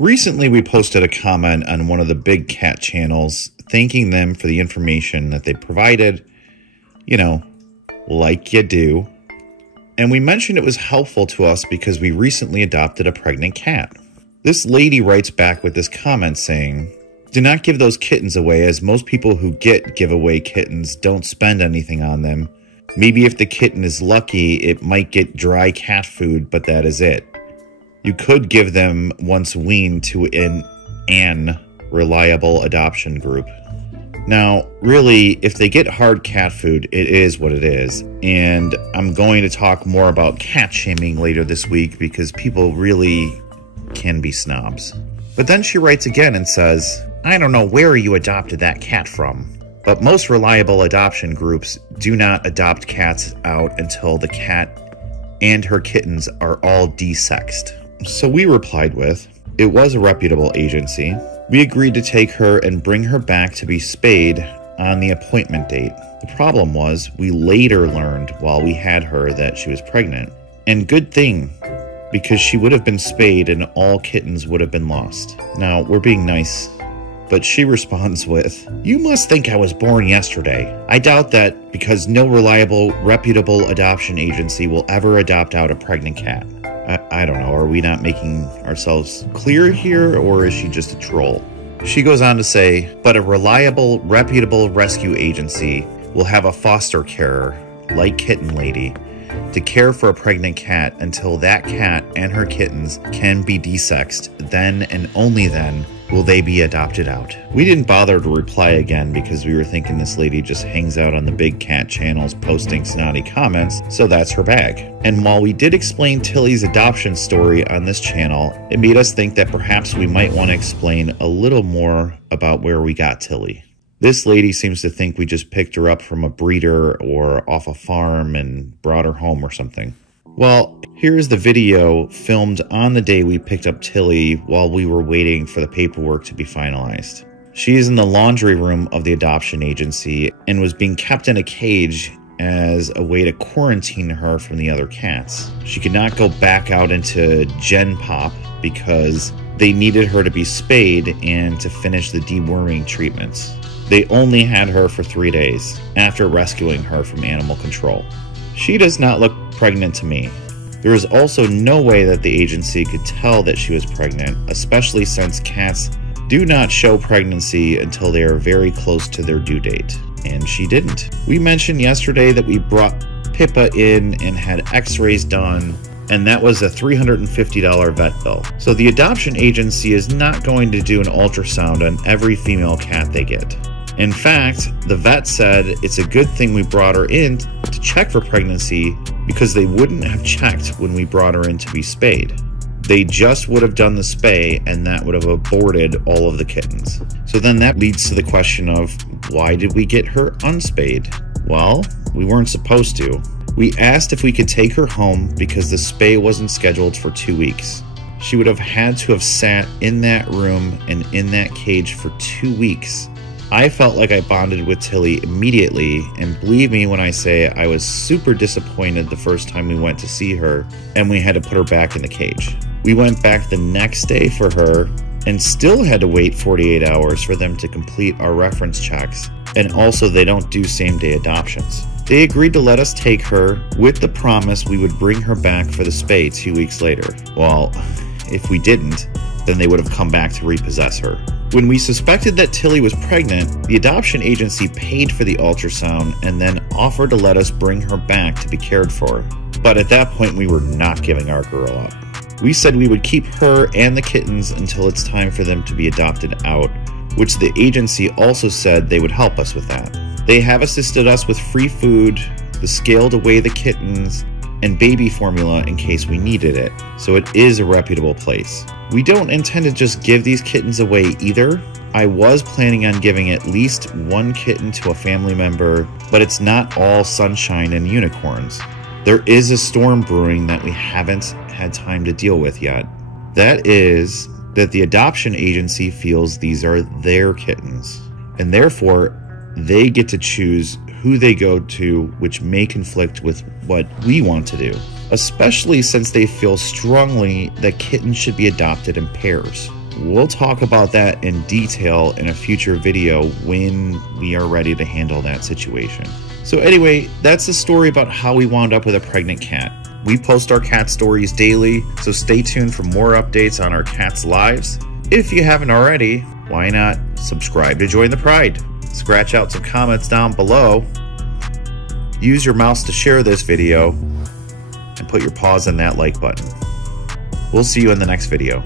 Recently, we posted a comment on one of the big cat channels thanking them for the information that they provided, you know, like you do. And we mentioned it was helpful to us because we recently adopted a pregnant cat. This lady writes back with this comment saying, "Do not give those kittens away, as most people who get giveaway kittens don't spend anything on them. Maybe if the kitten is lucky, it might get dry cat food, but that is it. You could give them once weaned to an reliable adoption group." Now, really, if they get hard cat food, it is what it is. And I'm going to talk more about cat shaming later this week because people really can be snobs. But then she writes again and says, "I don't know where you adopted that cat from, but most reliable adoption groups do not adopt cats out until the cat and her kittens are all desexed." So we replied with, it was a reputable agency. We agreed to take her and bring her back to be spayed on the appointment date. The problem was, we later learned while we had her that she was pregnant. And good thing, because she would have been spayed and all kittens would have been lost. Now, we're being nice, but she responds with, "You must think I was born yesterday. I doubt that because no reliable, reputable adoption agency will ever adopt out a pregnant cat." I don't know, are we not making ourselves clear here, or is she just a troll? She goes on to say, "But a reliable, reputable rescue agency will have a foster carer, like Kitten Lady, to care for a pregnant cat until that cat and her kittens can be desexed. Then and only then will they be adopted out." We didn't bother to reply again because we were thinking this lady just hangs out on the big cat channels posting snotty comments, so that's her bag. And while we did explain Tilly's adoption story on this channel, it made us think that perhaps we might want to explain a little more about where we got Tilly. This lady seems to think we just picked her up from a breeder or off a farm and brought her home or something. Well, here's the video filmed on the day we picked up Tilly while we were waiting for the paperwork to be finalized. She is in the laundry room of the adoption agency and was being kept in a cage as a way to quarantine her from the other cats. She could not go back out into Gen Pop because they needed her to be spayed and to finish the deworming treatments. They only had her for 3 days after rescuing her from animal control. She does not look pregnant to me. There is also no way that the agency could tell that she was pregnant, especially since cats do not show pregnancy until they are very close to their due date, and she didn't. We mentioned yesterday that we brought Pippa in and had x-rays done, and that was a $350 vet bill. So the adoption agency is not going to do an ultrasound on every female cat they get. In fact, the vet said it's a good thing we brought her in to check for pregnancy because they wouldn't have checked when we brought her in to be spayed. They just would have done the spay and that would have aborted all of the kittens. So then that leads to the question of, why did we get her unspayed? Well, we weren't supposed to. We asked if we could take her home because the spay wasn't scheduled for 2 weeks. She would have had to have sat in that room and in that cage for 2 weeks. I felt like I bonded with Tilly immediately, and believe me when I say I was super disappointed the first time we went to see her and we had to put her back in the cage. We went back the next day for her and still had to wait 48 hours for them to complete our reference checks, and also they don't do same-day adoptions. They agreed to let us take her with the promise we would bring her back for the spay 2 weeks later. Well, if we didn't, then they would have come back to repossess her. When we suspected that Tilly was pregnant, the adoption agency paid for the ultrasound and then offered to let us bring her back to be cared for. But at that point, we were not giving our girl up. We said we would keep her and the kittens until it's time for them to be adopted out, which the agency also said they would help us with that. They have assisted us with free food, the scale to weigh the kittens, and baby formula in case we needed it, so it is a reputable place. We don't intend to just give these kittens away either. I was planning on giving at least one kitten to a family member, but it's not all sunshine and unicorns. There is a storm brewing that we haven't had time to deal with yet. That is that the adoption agency feels these are their kittens, and therefore they get to choose who they go to, which may conflict with what we want to do, especially since they feel strongly that kittens should be adopted in pairs. We'll talk about that in detail in a future video when we are ready to handle that situation. So anyway, that's the story about how we wound up with a pregnant cat. We post our cat stories daily, so stay tuned for more updates on our cats' lives. If you haven't already, why not subscribe to join the pride? Scratch out some comments down below. Use your mouse to share this video and put your paws on that like button. We'll see you in the next video.